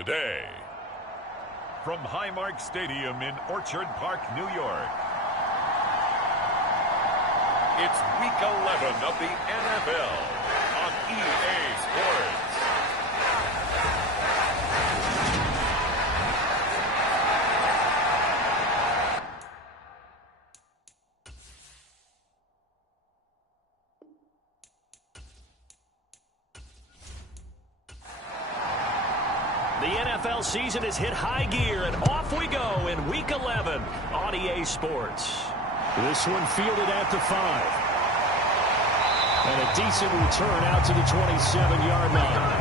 today. From Highmark Stadium in Orchard Park, New York, it's Week 11 of the NFL on EA Sports. The NFL season has hit high gear, and off we go in Week 11 on EA Sports. This one fielded at the 5. And a decent return out to the 27-yard line.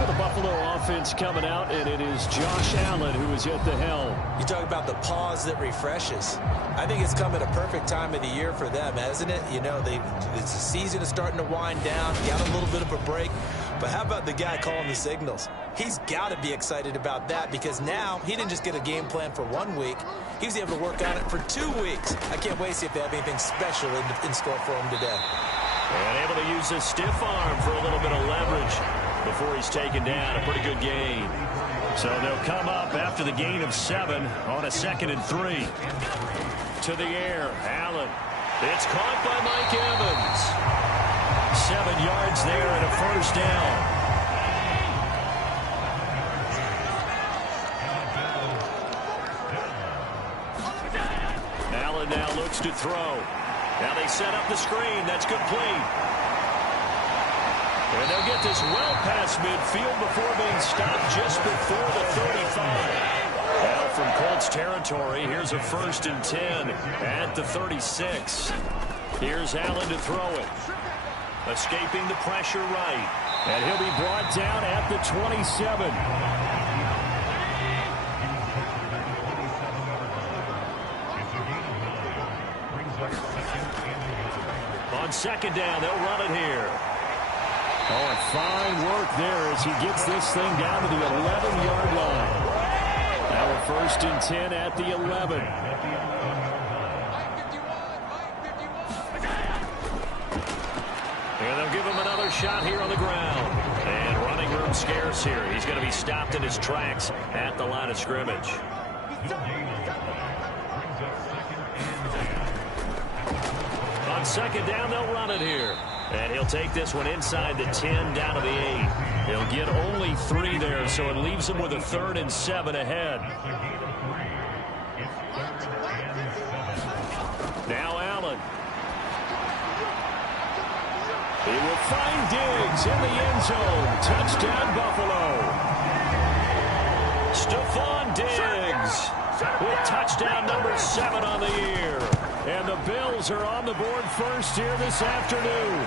For the Buffalo offense coming out, and it is Josh Allen who is at the helm. You talk about the pause that refreshes. I think it's come at a perfect time of the year for them, hasn't it? You know, the season is starting to wind down. You got a little bit of a break. But how about the guy calling the signals? He's got to be excited about that because now he didn't just get a game plan for 1 week. He was able to work on it for 2 weeks. I can't wait to see if they have anything special in store for him today. And able to use his stiff arm for a little bit of leverage before he's taken down. A pretty good gain. So they'll come up after the gain of 7 on a 2nd and 3. To the air, Allen. It's caught by Mike Evans. 7 yards there and a first down. Allen now looks to throw. Now they set up the screen. That's complete. And they'll get this well past midfield before being stopped just before the 35. Now from Colts territory, here's a 1st and 10 at the 36. Here's Allen to throw it. Escaping the pressure right. And he'll be brought down at the 27. On 2nd down, they'll run it here. Oh, and fine work there as he gets this thing down to the 11-yard line. Now a 1st and 10 at the 11. And they'll give him another shot here on the ground. And running room scarce here. He's going to be stopped in his tracks at the line of scrimmage. On 2nd down, they'll run it here. And he'll take this one inside the 10 down to the 8. He'll get only 3 there, so it leaves him with a 3rd and 7 ahead. Now Allen. He will find Diggs in the end zone. Touchdown, Buffalo. Stephon Diggs with touchdown number 7 on the year. And the Bills are on the board first here this afternoon.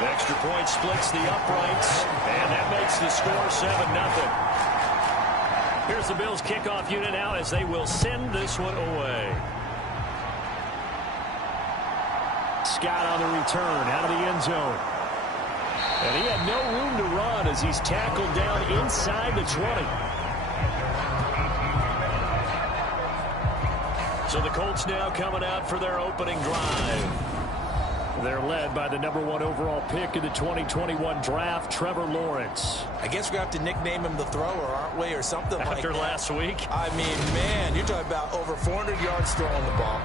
The extra point splits the uprights, and that makes the score 7-0. Here's the Bills kickoff unit now as they will send this one away. Scott on the return out of the end zone. And he had no room to run as he's tackled down inside the 20. So the Colts now coming out for their opening drive. They're led by the number 1 overall pick in the 2021 draft, Trevor Lawrence. I guess we're going to have to nickname him the thrower, aren't we, or something like that. After last week? I mean, man, you're talking about over 400 yards throwing the ball.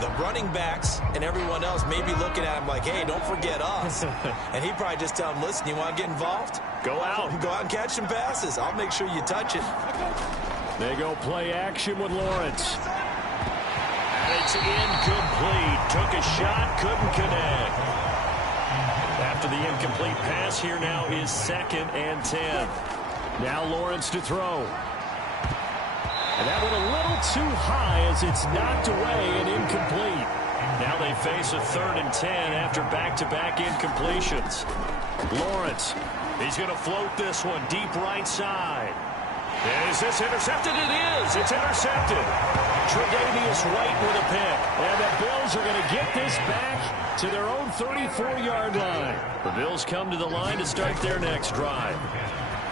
The running backs and everyone else may be looking at him like, hey, don't forget us. And he'd probably just tell him, listen, you want to get involved? Go out. Go out and catch some passes. I'll make sure you touch it. They go play action with Lawrence. It's incomplete. Took a shot, couldn't connect. After the incomplete pass, here now is 2nd and 10. Now Lawrence to throw. And that went a little too high as it's knocked away and incomplete. Now they face a 3rd and 10 after back-to-back incompletions. Lawrence. He's going to float this one deep right side. Is this intercepted? It is. It's intercepted. Tre'Davious White with a pick. And the Bills are going to get this back to their own 34-yard line. The Bills come to the line to start their next drive.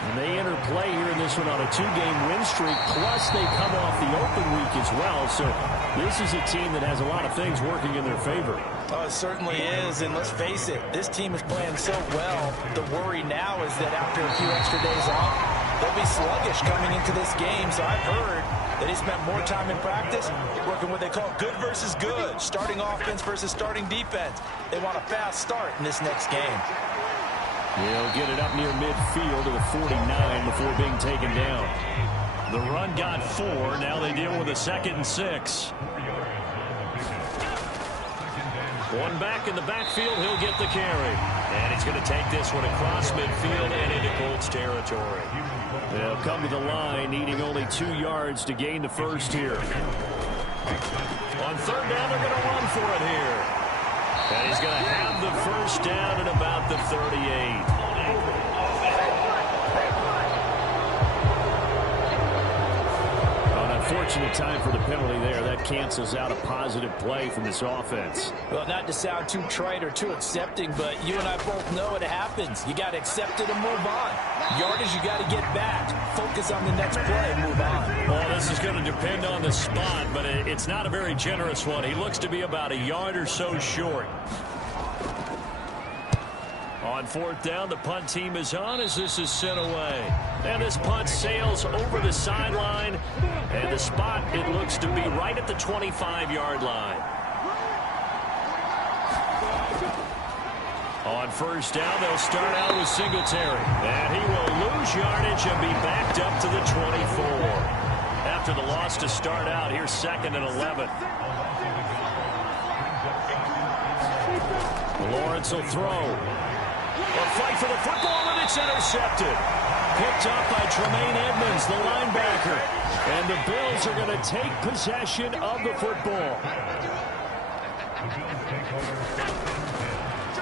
And they enter play here in this one on a 2-game win streak. Plus, they come off the open week as well. So This is a team that has a lot of things working in their favor. Oh, it certainly is, and let's face it, this team is playing so well. The worry now is that after a few extra days off, they'll be sluggish coming into this game. So I've heard that he spent more time in practice working what they call good versus good, starting offense versus starting defense. They want a fast start in this next game. They'll get it up near midfield to the 49 before being taken down. The run got 4. Now they deal with a 2nd and 6. One back in the backfield. He'll get the carry. And he's going to take this one across midfield and into Colts territory. They'll come to the line, needing only 2 yards to gain the first here. On 3rd down, they're going to run for it here. And he's going to have the first down at about the 38. Unfortunate time for the penalty there. That cancels out a positive play from this offense. Well, not to sound too trite or too accepting, but you and I both know it happens. You got to accept it and move on. Yardage, you got to get back. Focus on the next play and move on. Well, this is going to depend on the spot, but it's not a very generous one. He looks to be about a yard or so short. On 4th down, the punt team is on as this is sent away. And this punt sails over the sideline. And the spot, it looks to be right at the 25-yard line. On 1st down, they'll start out with Singletary. And he will lose yardage and be backed up to the 24. After the loss to start out, here's 2nd and 11. Lawrence will throw. A fight for the football, and it's intercepted. Picked up by Tremaine Edmonds, the linebacker. And the Bills are going to take possession of the football.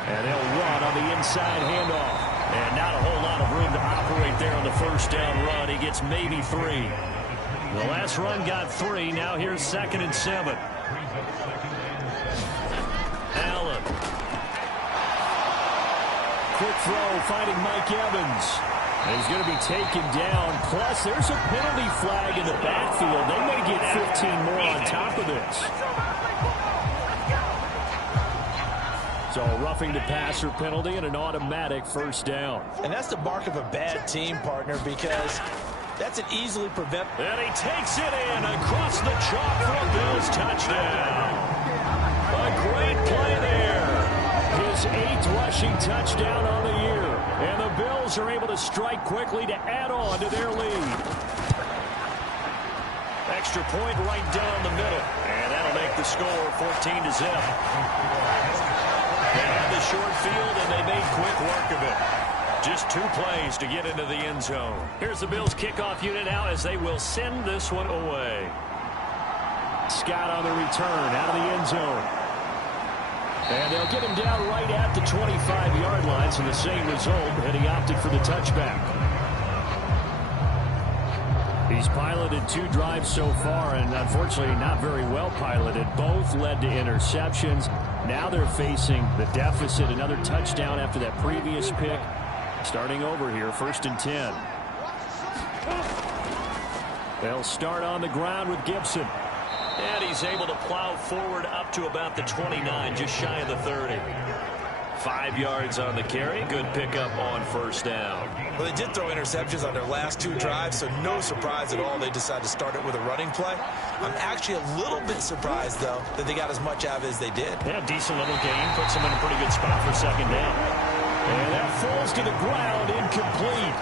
And they'll run on the inside handoff. And not a whole lot of room to operate there on the 1st down run. He gets maybe 3. The last run got 3. Now here's 2nd and 7. Allen. Quick throw, finding Mike Evans. He's going to be taken down. Plus, there's a penalty flag in the backfield. They may get 15 more on top of this. So a roughing the passer penalty and an automatic 1st down. And that's the mark of a bad team, partner, because that's an easily prevent. And he takes it in across the chalk for a Bills touchdown. A great play there. His 8th rushing touchdown on the year. And the Bills are able to strike quickly to add on to their lead. Extra point right down the middle. And that'll make the score 14-0. They had the short field, and they made quick work of it. Just 2 plays to get into the end zone. Here's the Bills kickoff unit now as they will send this one away. Scott on the return out of the end zone. And they'll get him down right at the 25-yard line, so the same result, and he opted for the touchback. He's piloted 2 drives so far, and unfortunately not very well piloted. Both led to interceptions. Now they're facing the deficit, another touchdown after that previous pick. Starting over here, 1st and 10. They'll start on the ground with Gibson. And he's able to plow forward up to about the 29, just shy of the 30. 5 yards on the carry. Good pickup on 1st down. Well, they did throw interceptions on their last 2 drives, so no surprise at all they decided to start it with a running play. I'm actually a little bit surprised, though, that they got as much out of it as they did. Yeah, decent little game. Puts them in a pretty good spot for 2nd down. And that falls to the ground, incomplete.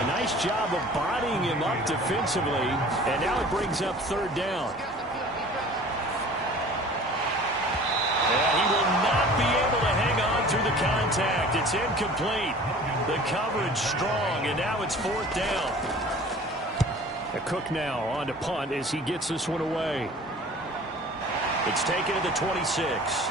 A nice job of bodying him up defensively, and now it brings up 3rd down. And he will not be able to hang on through the contact. It's incomplete. The coverage strong, and now it's 4th down. Cook now on to punt as he gets this one away. It's taken to the 26.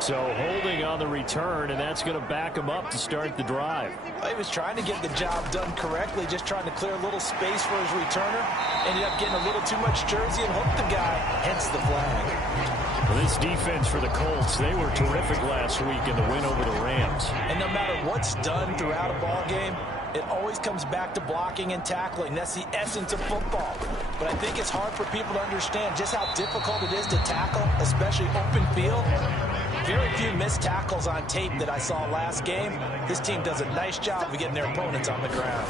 So holding on the return, and that's going to back him up to start the drive. He was trying to get the job done correctly, just trying to clear a little space for his returner. Ended up getting a little too much jersey and hooked the guy, hence the flag. Well, this defense for the Colts, they were terrific last week in the win over the Rams. And no matter what's done throughout a ball game, it always comes back to blocking and tackling. That's the essence of football. But I think it's hard for people to understand just how difficult it is to tackle, especially open field. Very few missed tackles on tape that I saw last game. This team does a nice job of getting their opponents on the ground.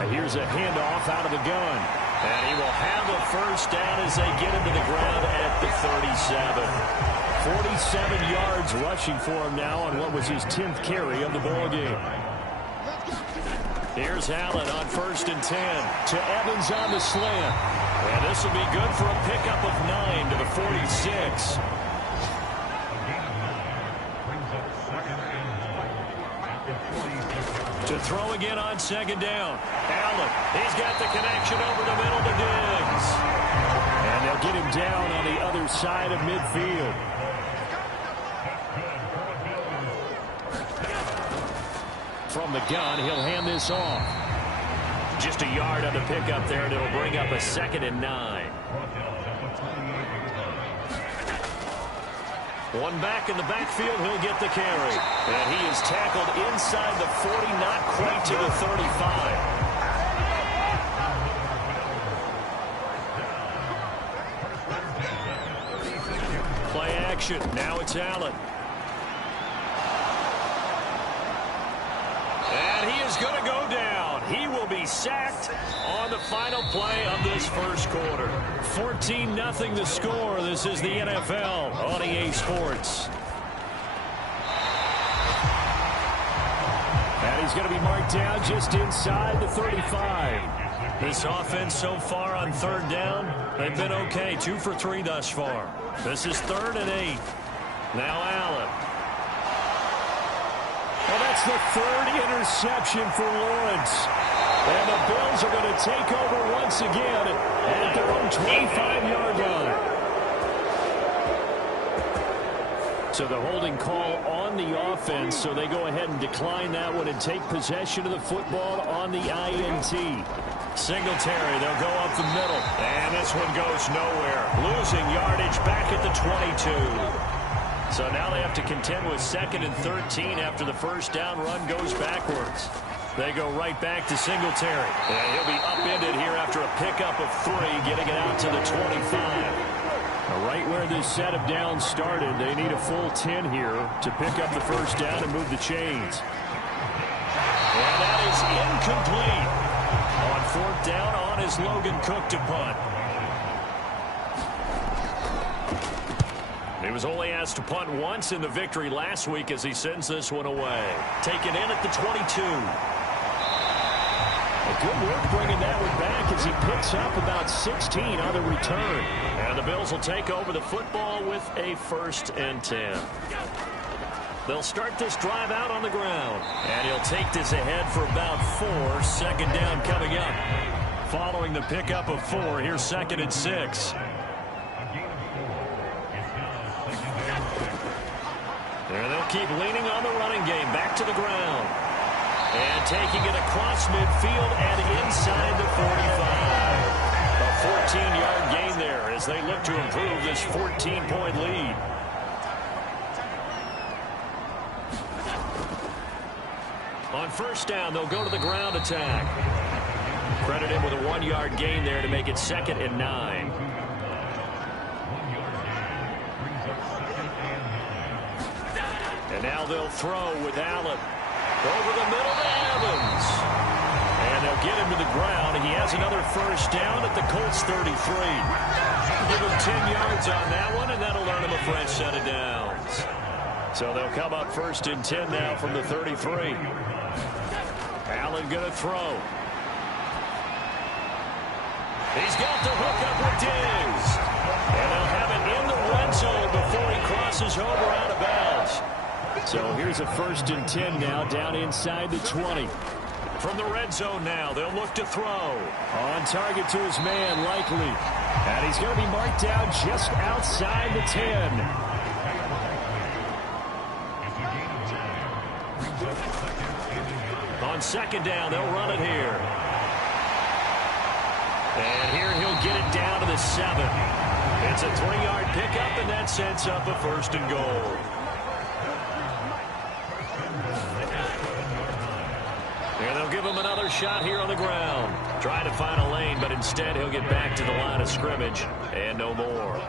And here's a handoff out of the gun. And he will have a first down as they get him to the ground at the 37. 47 yards rushing for him now on what was his 10th carry of the ball game. Here's Allen on 1st and 10 to Evans on the slant. And this will be good for a pickup of 9 to the 46. To throw again on 2nd down. Allen, he's got the connection over the middle to Diggs. And they'll get him down on the other side of midfield. From the gun, he'll hand this off. Just a yard on the pickup there, and it'll bring up a 2nd and 9. One back in the backfield, he'll get the carry. And he is tackled inside the 40, not quite to the 35. Play action. Now it's Allen. And he is going to go down. He will be sacked on the final play of this first quarter. 14-0 the score. This is the NFL on EA Sports. And he's going to be marked down just inside the 35. This offense so far on 3rd down, they've been okay. 2 for 3 thus far. This is 3rd and 8. Now Allen. Well, that's the 3rd interception for Lawrence. And the Bills are going to take over once again at their own 25-yard line. So the holding call on the offense, so they go ahead and decline that one and take possession of the football on the INT. Singletary, they'll go up the middle. And this one goes nowhere. Losing yardage back at the 22. So now they have to contend with 2nd and 13 after the first down run goes backwards. They go right back to Singletary. And he'll be upended here after a pickup of 3, getting it out to the 25. Right where this set of downs started, they need a full 10 here to pick up the first down and move the chains. And that is incomplete. On 4th down, on is Logan Cook to punt. He was only asked to punt once in the victory last week as he sends this one away. Taken in at the 22. Good work bringing that one back as he picks up about 16 on the return. And the Bills will take over the football with a 1st and 10. They'll start this drive out on the ground. And he'll take this ahead for about 4. 2nd down coming up. Following the pickup of 4, here's 2nd and 6. And they'll keep leaning on the running game. Back to the ground. And taking it across midfield and inside the 45. A 14-yard gain there as they look to improve this 14-point lead. On 1st down, they'll go to the ground attack. Credit him with a 1-yard gain there to make it 2nd and 9. And now they'll throw with Allen. Over the middle to Evans. And they'll get him to the ground. He has another first down at the Colts 33. Give him 10 yards on that one, and that'll earn him a fresh set of downs. So they'll come up 1st and 10 now from the 33. Allen going to throw. He's got the hook up with Diggs. And they'll have it in the red zone before he crosses over out of bounds. So here's a 1st and 10 now down inside the 20. From the red zone now, they'll look to throw. On target to his man, Likely. And he's going to be marked down just outside the 10. On 2nd down, they'll run it here. And here he'll get it down to the 7. It's a 3-yard pickup, and that sets up a 1st and goal. And they'll give him another shot here on the ground. Trying to find a lane, but instead he'll get back to the line of scrimmage and no more.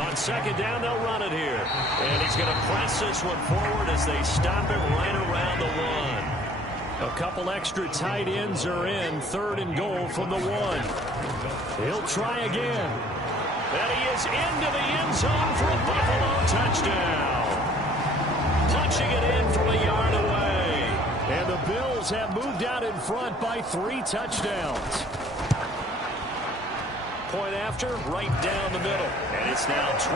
On 2nd down, they'll run it here. And he's going to press this one forward as they stop it right around the 1. A couple extra tight ends are in. 3rd and goal from the 1. He'll try again. And he is into the end zone for a Buffalo touchdown. Punching it in from a yard away. And the Bills have moved out in front by 3 touchdowns. Point after, right down the middle. And it's now 21-0.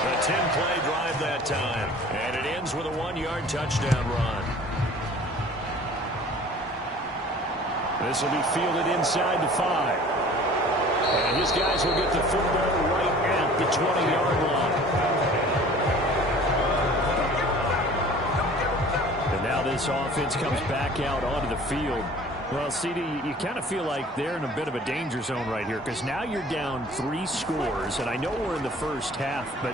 A 10-play drive that time. And it ends with a 1-yard touchdown run. This will be fielded inside the 5. And his guys will get the football right at the 20-yard line. And now this offense comes back out onto the field. Well, CD, you kind of feel like they're in a bit of a danger zone right here because now you're down 3 scores, and I know we're in the first half, but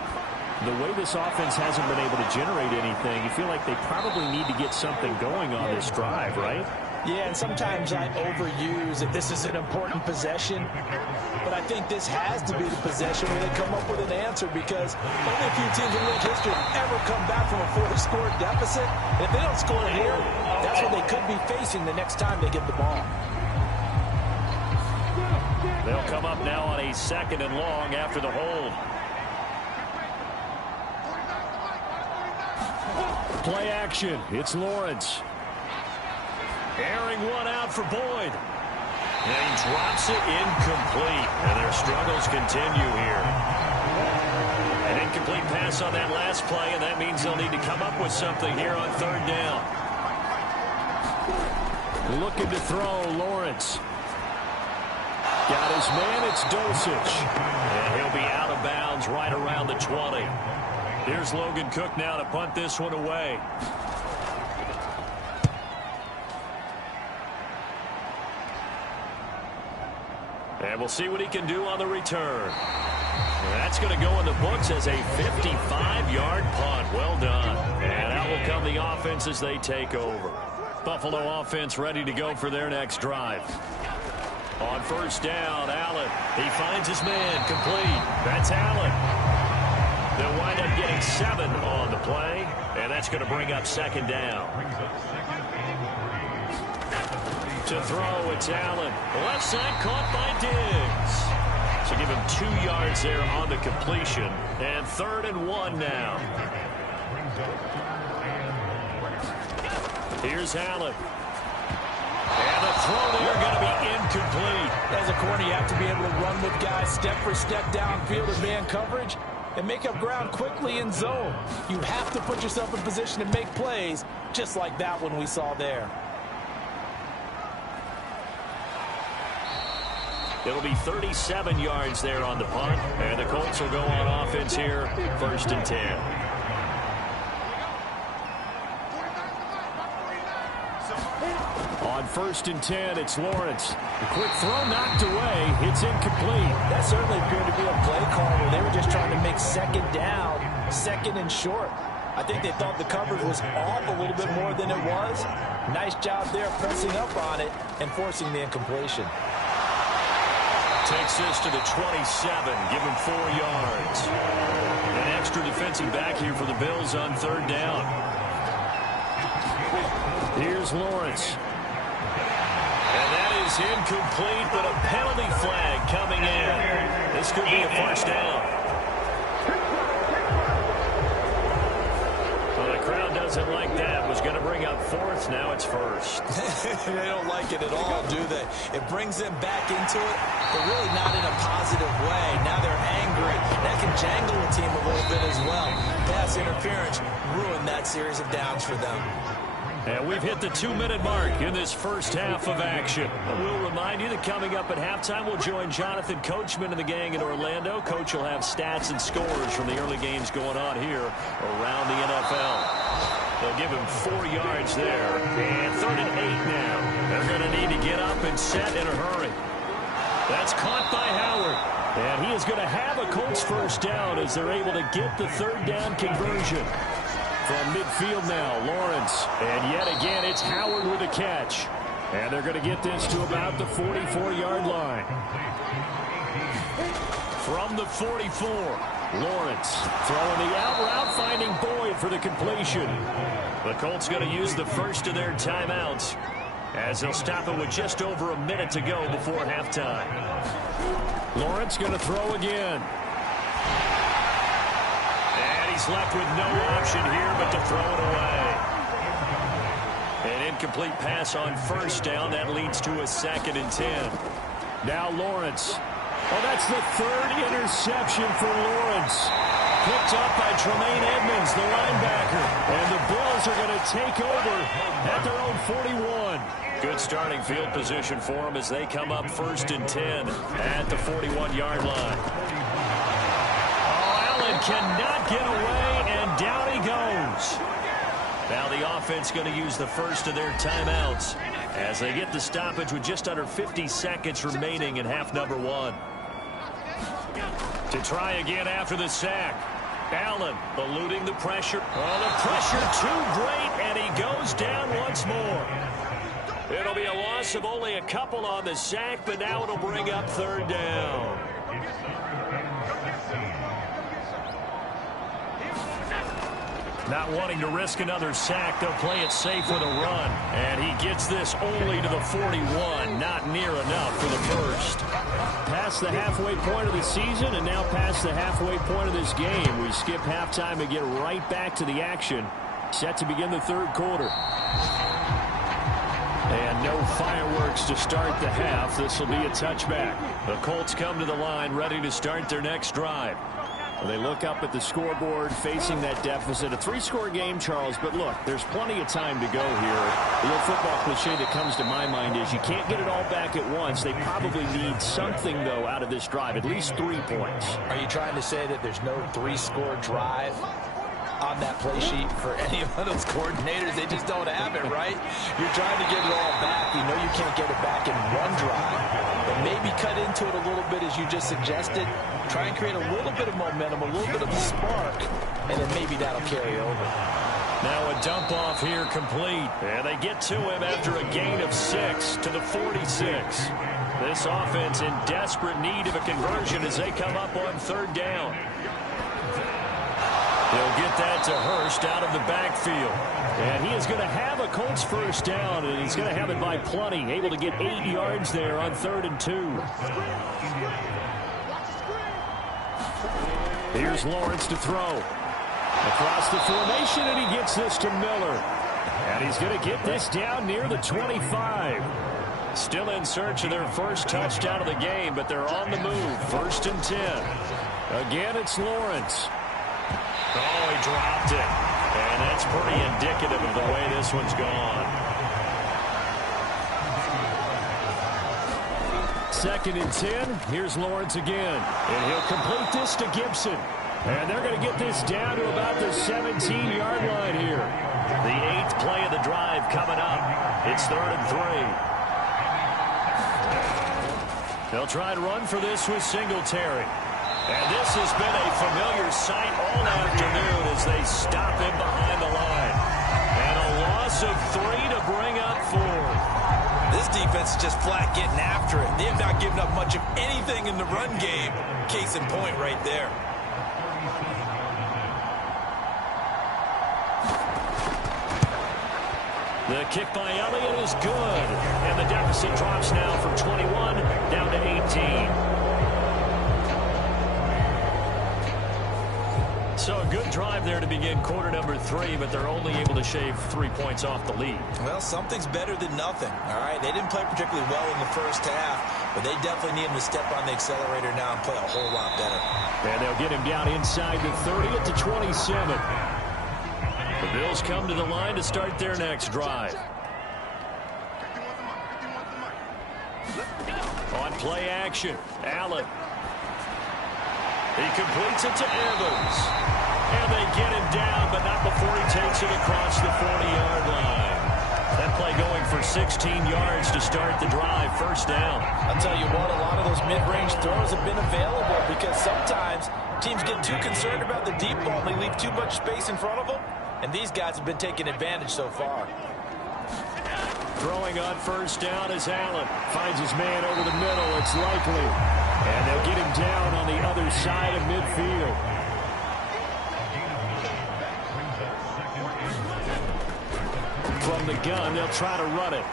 the way this offense hasn't been able to generate anything, you feel like they probably need to get something going on this drive, right? Yeah, and sometimes I overuse that this is an important possession, but I think this has to be the possession where they come up with an answer because only a few teams in league history ever come back from a 4-score deficit. And if they don't score it here, that's what they could be facing the next time they get the ball. They'll come up now on a 2nd and long after the hold. Play action. It's Lawrence. Airing one out for Boyd. And he drops it incomplete. And their struggles continue here. An incomplete pass on that last play, and that means they'll need to come up with something here on 3rd down. Looking to throw, Lawrence. Got his man, it's Dulcich. And he'll be out of bounds right around the 20. Here's Logan Cook now to punt this one away. And we'll see what he can do on the return. And that's going to go in the books as a 55-yard punt. Well done. And out will come the offense as they take over. Buffalo offense ready to go for their next drive. On 1st down, Allen. He finds his man, complete. That's Allen. They'll wind up getting 7 on the play, and that's going to bring up 2nd down. To throw, it's Allen. Left side caught by Diggs. So give him 2 yards there on the completion, and 3rd and 1 now. Here's Allen. And the throw there going to be incomplete. As a corner, you have to be able to run with guys step for step downfield in man coverage and make up ground quickly in zone. You have to put yourself in position to make plays, just like that one we saw there. It'll be 37 yards there on the punt, and the Colts will go on offense here, 1st and 10. On 1st and 10, it's Lawrence. A quick throw knocked away. It's incomplete. That certainly appeared to be a play call where they were just trying to make 2nd down, 2nd and short. I think they thought the coverage was off a little bit more than it was. Nice job there pressing up on it and forcing the incompletion. Takes this to the 27, give him 4 yards. An extra defensive back here for the Bills on 3rd down. Here's Lawrence. And that is incomplete, but a penalty flag coming in. This could be a 1st down. Well, the crowd doesn't like that. Was going to bring up 4th, now it's 1st. They don't like it at all, do they? It brings them back into it, but really not in a positive way. Now they're angry. That can jangle the team a little bit as well. Pass interference ruined that series of downs for them. And we've hit the 2-minute mark in this first half of action. We'll remind you that coming up at halftime, we'll join Jonathan Coachman and the gang in Orlando. Coach will have stats and scores from the early games going on here around the NFL. They'll give him 4 yards there. And 3rd and 8 now. They're going to need to get up and set in a hurry. That's caught by Howard. And he is going to have a Colts first down as they're able to get the 3rd down conversion. From midfield now, Lawrence. And yet again, it's Howard with a catch. And they're going to get this to about the 44-yard line. From the 44, Lawrence throwing the out route, finding Boyd for the completion. The Colts going to use the first of their timeouts as they'll stop it with just over a minute to go before halftime. Lawrence going to throw again. And he's left with no option here but to throw it away. An incomplete pass on first down. That leads to a 2nd and 10. Now Lawrence. Oh, that's the 3rd interception for Lawrence. Picked up by Tremaine Edmonds, the linebacker. And the Bills are going to take over at their own 41. Good starting field position for them as they come up 1st and 10 at the 41-yard line. Oh, Allen cannot get away, and down he goes. Now the offense going to use the first of their timeouts as they get the stoppage with just under 50 seconds remaining in half number 1. To try again after the sack. Allen eluding the pressure. Oh, the pressure too great, and he goes down once more. It'll be a loss of only a couple on the sack, but now it'll bring up 3rd down. Not wanting to risk another sack, they'll play it safe with a run. And he gets this only to the 41, not near enough for the first. Past the halfway point of the season and now past the halfway point of this game. We skip halftime and get right back to the action. Set to begin the 3rd quarter. And no fireworks to start the half. This will be a touchback. The Colts come to the line ready to start their next drive. Well, they look up at the scoreboard facing that deficit. A 3-score game, Charles, but look, there's plenty of time to go here. The old football cliche that comes to my mind is you can't get it all back at once. They probably need something, though, out of this drive, at least 3 points. Are you trying to say that there's no 3-score drive on that play sheet for any of those coordinators? They just don't have it, right? You're trying to get it all back. You know you can't get it back in one drive. But maybe cut into it a little bit as you just suggested. Try and create a little bit of momentum, a little bit of a spark, and then maybe that'll carry over. Now a dump off here complete. And they get to him after a gain of 6 to the 46. This offense in desperate need of a conversion as they come up on 3rd down. They'll get that to Hurst out of the backfield. And he is going to have a Colts first down, and he's going to have it by plenty. Able to get 8 yards there on 3rd and 2. Here's Lawrence to throw. Across the formation, and he gets this to Miller. And he's going to get this down near the 25. Still in search of their first touchdown of the game, but they're on the move. 1st and 10. Again, it's Lawrence. Oh, he dropped it. And that's pretty indicative of the way this one's gone. 2nd and 10. Here's Lawrence again. And he'll complete this to Gibson. And they're going to get this down to about the 17-yard line here. The 8th play of the drive coming up. It's 3rd and 3. They'll try and run for this with Singletary. And this has been a familiar sight all afternoon as they stop him behind the line. And a loss of 3 to bring up 4. This defense is just flat getting after it. They have not given up much of anything in the run game. Case in point right there. The kick by Elliott is good. And the deficit drops now from 21 down to 18. So a good drive there to begin quarter number 3, but they're only able to shave 3 points off the lead. Well, something's better than nothing, all right? They didn't play particularly well in the first half, but they definitely need him to step on the accelerator now and play a whole lot better. And they'll get him down inside the 30 at the 27. The Bills come to the line to start their next drive. On play action, Allen. He completes it to Evans. And they get him down, but not before he takes it across the 40-yard line. That play going for 16 yards to start the drive. First down. I'll tell you what, a lot of those mid-range throws have been available because sometimes teams get too concerned about the deep ball and they leave too much space in front of them. And these guys have been taking advantage so far. Throwing on first down is Allen. Finds his man over the middle. It's Likely. And they'll get him down on the other side of midfield. From the gun, they'll try to run it.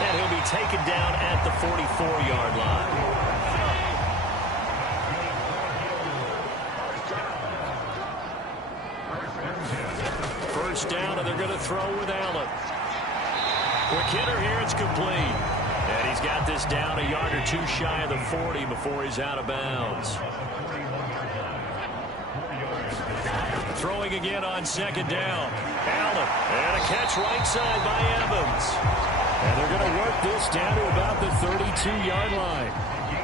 And he'll be taken down at the 44-yard line. First down, and they're going to throw with Allen. Quick hitter here, it's complete. And he's got this down a yard or two shy of the 40 before he's out of bounds. Throwing again on second down. Allen, and a catch right side by Evans. And they're going to work this down to about the 32-yard line.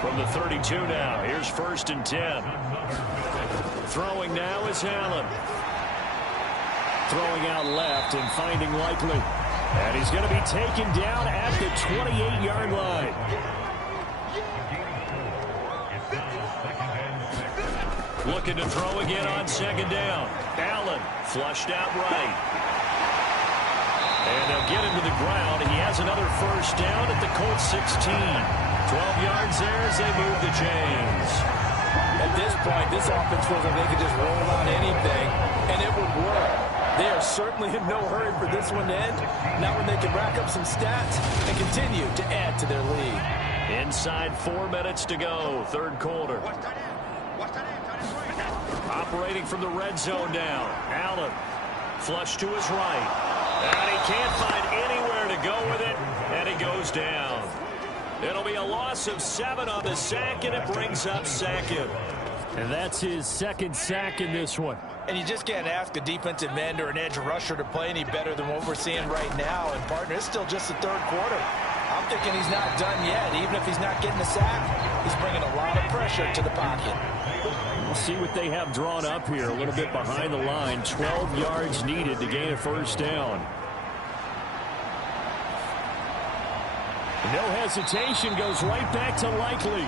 From the 32 now, here's first and 10. Throwing now is Allen. Throwing out left and finding Likely. And he's going to be taken down at the 28-yard line. Looking to throw again on second down. Allen flushed out right. And they'll get him to the ground. He has another first down at the Colts 16. 12 yards there as they move the chains. At this point, this offense feels like they could just roll out anything, and it would work. They are certainly in no hurry for this one to end. Now when they can rack up some stats and continue to add to their lead. Inside 4 minutes to go, third quarter. Operating from the red zone now. Allen, flush to his right. And he can't find anywhere to go with it, and he goes down. It'll be a loss of 7 on the sack, and it brings up second. And that's his second sack in this one. And you just can't ask a defensive end or an edge rusher to play any better than what we're seeing right now. And, partner, it's still just the third quarter. I'm thinking he's not done yet. Even if he's not getting a sack, he's bringing a lot of pressure to the pocket. We'll see what they have drawn up here. A little bit behind the line. 12 yards needed to gain a first down. No hesitation, goes right back to Likely.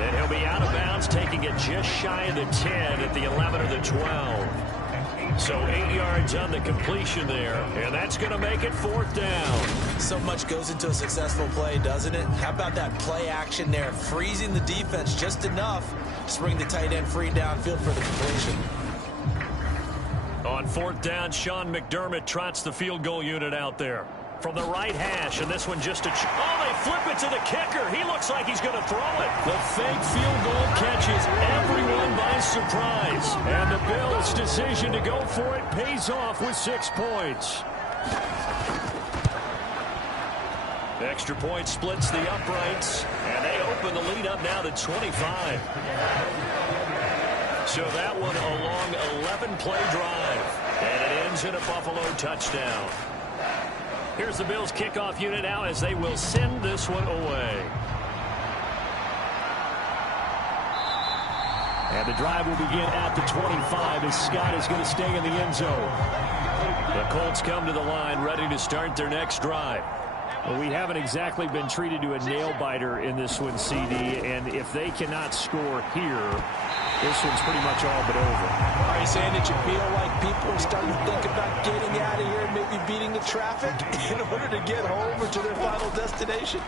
And he'll be out of bounds, taking it just shy of the 10 at the 11 or the 12. So 8 yards on the completion there, and that's going to make it fourth down. So much goes into a successful play, doesn't it? How about that play action there, freezing the defense just enough to bring the tight end free downfield for the completion. On fourth down, Sean McDermott trots the field goal unit out there. From the right hash, and this one just a... Oh, they flip it to the kicker. He looks like he's going to throw it. The fake field goal catches everyone by surprise. And the Bills' decision to go for it pays off with 6 points. The extra point splits the uprights, and they open the lead up now to 25. So that one a long 11-play drive, and it ends in a Buffalo touchdown. Here's the Bills kickoff unit now as they will send this one away. And the drive will begin at the 25 as Scott is going to stay in the end zone. The Colts come to the line ready to start their next drive. Well, we haven't exactly been treated to a nail-biter in this one, CD, and if they cannot score here, this one's pretty much all but over. Are you saying that you feel like people are starting to think about getting out of here and maybe beating the traffic in order to get home or to their final destination?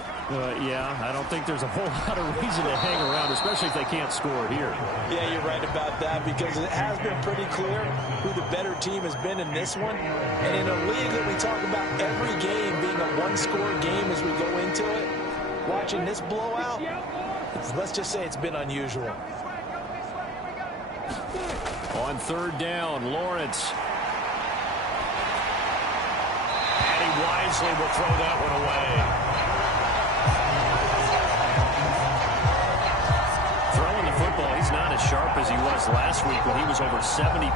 Yeah, I don't think there's a whole lot of reason to hang around, especially if they can't score here. Yeah, you're right about that because it has been pretty clear who the better team has been in this one. And in a league that we talk about every game being a one-score game as we go into it, watching this blowout, let's just say it's been unusual. On third down, Lawrence. And he wisely will throw that one away. Throwing the football, he's not as sharp as he was last week when he was over 70%.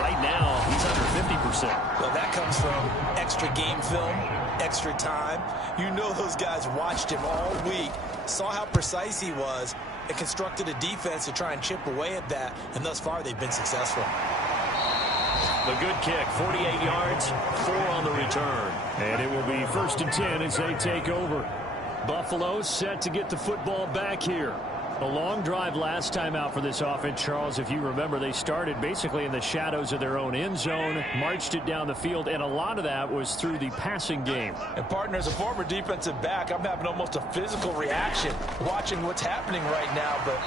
Right now, he's under 50%. Well, that comes from extra game film, extra time. You know those guys watched him all week, saw how precise he was, and constructed a defense to try and chip away at that, and thus far they've been successful. The good kick, 48 yards, 4 on the return. And it will be 1st and 10 as they take over. Buffalo set to get the football back here. A long drive last time out for this offense, Charles. If you remember, they started basically in the shadows of their own end zone, marched it down the field, and a lot of that was through the passing game. And, partner, as a former defensive back, I'm having almost a physical reaction watching what's happening right now. But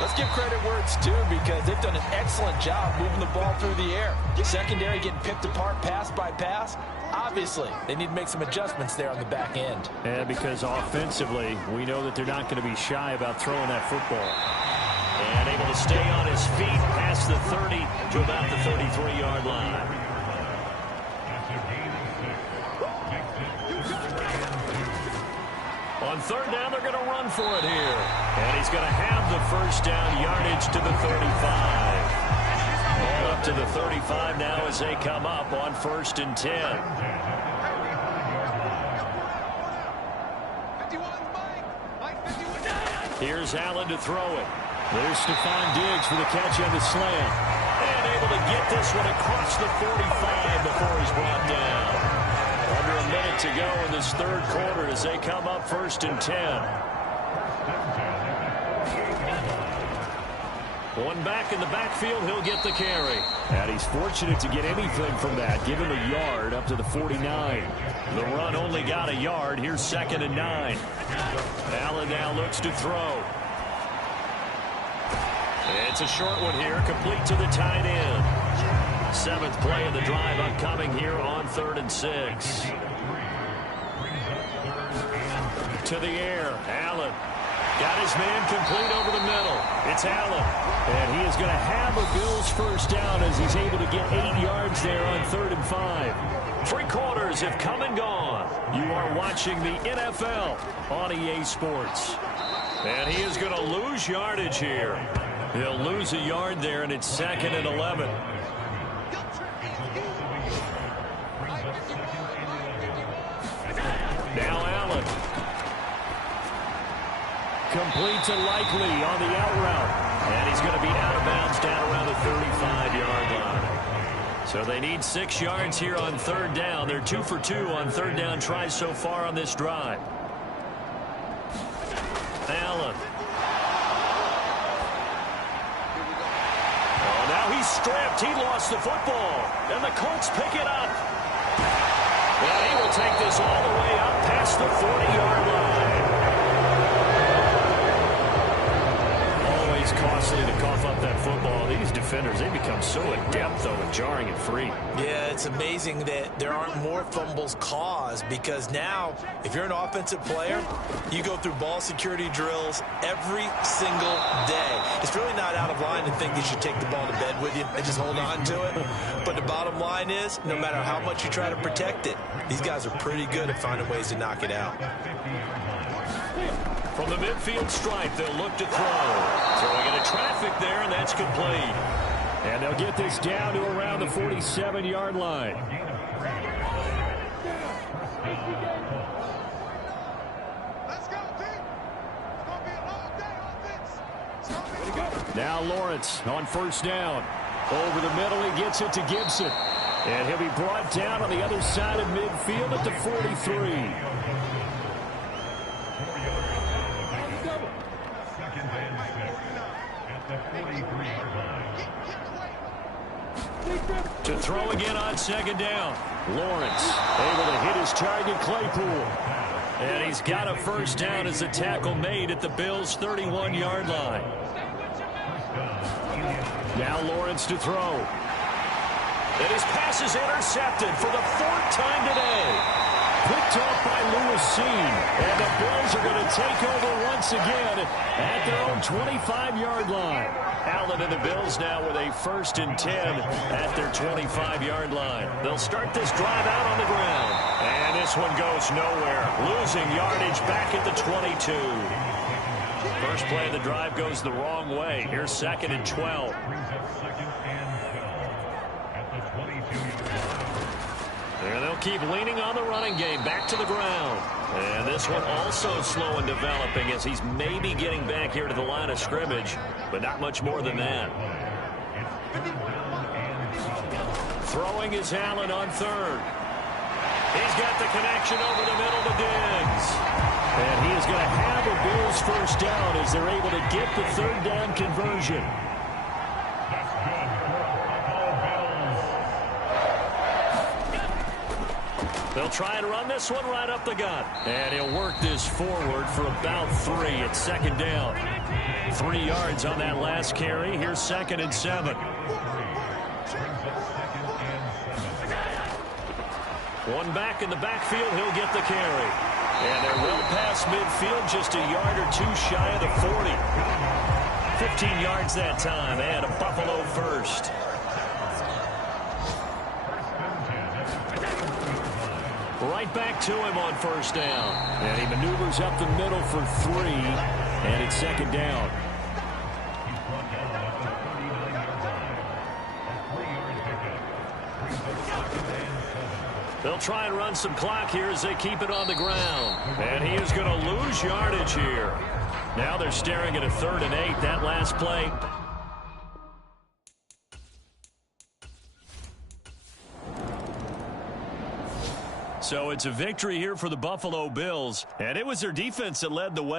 let's give credit where it's due, because they've done an excellent job moving the ball through the air. Secondary getting picked apart pass by pass. Obviously, they need to make some adjustments there on the back end. And because offensively, we know that they're not going to be shy about throwing that football. And able to stay on his feet past the 30 to about the 33-yard line. On 3rd down, they're going to run for it here. And he's going to have the 1st down yardage to the 35. All up to the 35 now as they come up on 1st and 10. Here's Allen to throw it. There's Stephon Diggs for the catch on the slant. And able to get this one across the 45 before he's brought down. Under a minute to go in this 3rd quarter as they come up 1st and 10. One back in the backfield, he'll get the carry. And he's fortunate to get anything from that. Give him a yard up to the 49. The run only got a yard. Here's 2nd and 9. Allen now looks to throw. It's a short one here, complete to the tight end. 7th play of the drive upcoming here on 3rd and 6. To the air, Allen. Got his man complete over the middle. It's Allen. And he is going to have a Bills 1st down as he's able to get 8 yards there on 3rd and 5. 3 quarters have come and gone. You are watching the NFL on EA Sports. And he is going to lose yardage here. He'll lose a yard there, and it's 2nd and 11. Now Allen. Complete to Likely on the out route. And he's going to be out of bounds down around the 35-yard line. So they need 6 yards here on 3rd down. They're 2 for 2 on 3rd down tries so far on this drive. Allen. Oh, now he's stripped. He lost the football. And the Colts pick it up. Well, he will take this all the way up past the 40-yard line. Always costly to cough up that football. These defenders, they become so adept, though, at jarring it free. Yeah, it's amazing that there aren't more fumbles caused, because now, if you're an offensive player, you go through ball security drills every single day. It's really not out of line to think you should take the ball to bed with you and just hold on to it. But the bottom line is, no matter how much you try to protect it, these guys are pretty good at finding ways to knock it out. From the midfield stripe, they'll look to throw. Throwing into traffic there, and that's complete. And they'll get this down to around the 47-yard line. Let's go, team. It's going to be a long day on this. Now Lawrence on 1st down. Over the middle, he gets it to Gibson. And he'll be brought down on the other side of midfield at the 43. To throw again on 2nd down. Lawrence able to hit his target, Claypool. And he's got a 1st down as the tackle made at the Bills' 31-yard line. Now Lawrence to throw. And his pass is intercepted for the 4th time today. Picked off by Lewis Seen. And the Bills are going to take over once again at their own 25-yard line. Allen and the Bills now with a 1st and 10 at their 25-yard line. They'll start this drive out on the ground. And this one goes nowhere. Losing yardage back at the 22. First play of the drive goes the wrong way. Here's 2nd and 12. There they'll keep leaning on the running game. Back to the ground. And this one also slow in developing as he's maybe getting back here to the line of scrimmage, but not much more than that. Throwing is Allen on third. He's got the connection over the middle to Diggs. And he is going to have a Bills first down as they're able to get the third down conversion. They'll try and run this one right up the gut. And he'll work this forward for about 3 at second down. 3 yards on that last carry. Here's 2nd and 7. One back in the backfield. He'll get the carry. And they're well past midfield, just a yard or 2 shy of the 40. 15 yards that time, and a Buffalo first. Right back to him on first down. And he maneuvers up the middle for 3, and it's second down. They'll try and run some clock here as they keep it on the ground. And he is going to lose yardage here. Now they're staring at a 3rd and 8. That last play. So it's a victory here for the Buffalo Bills. And it was their defense that led the way.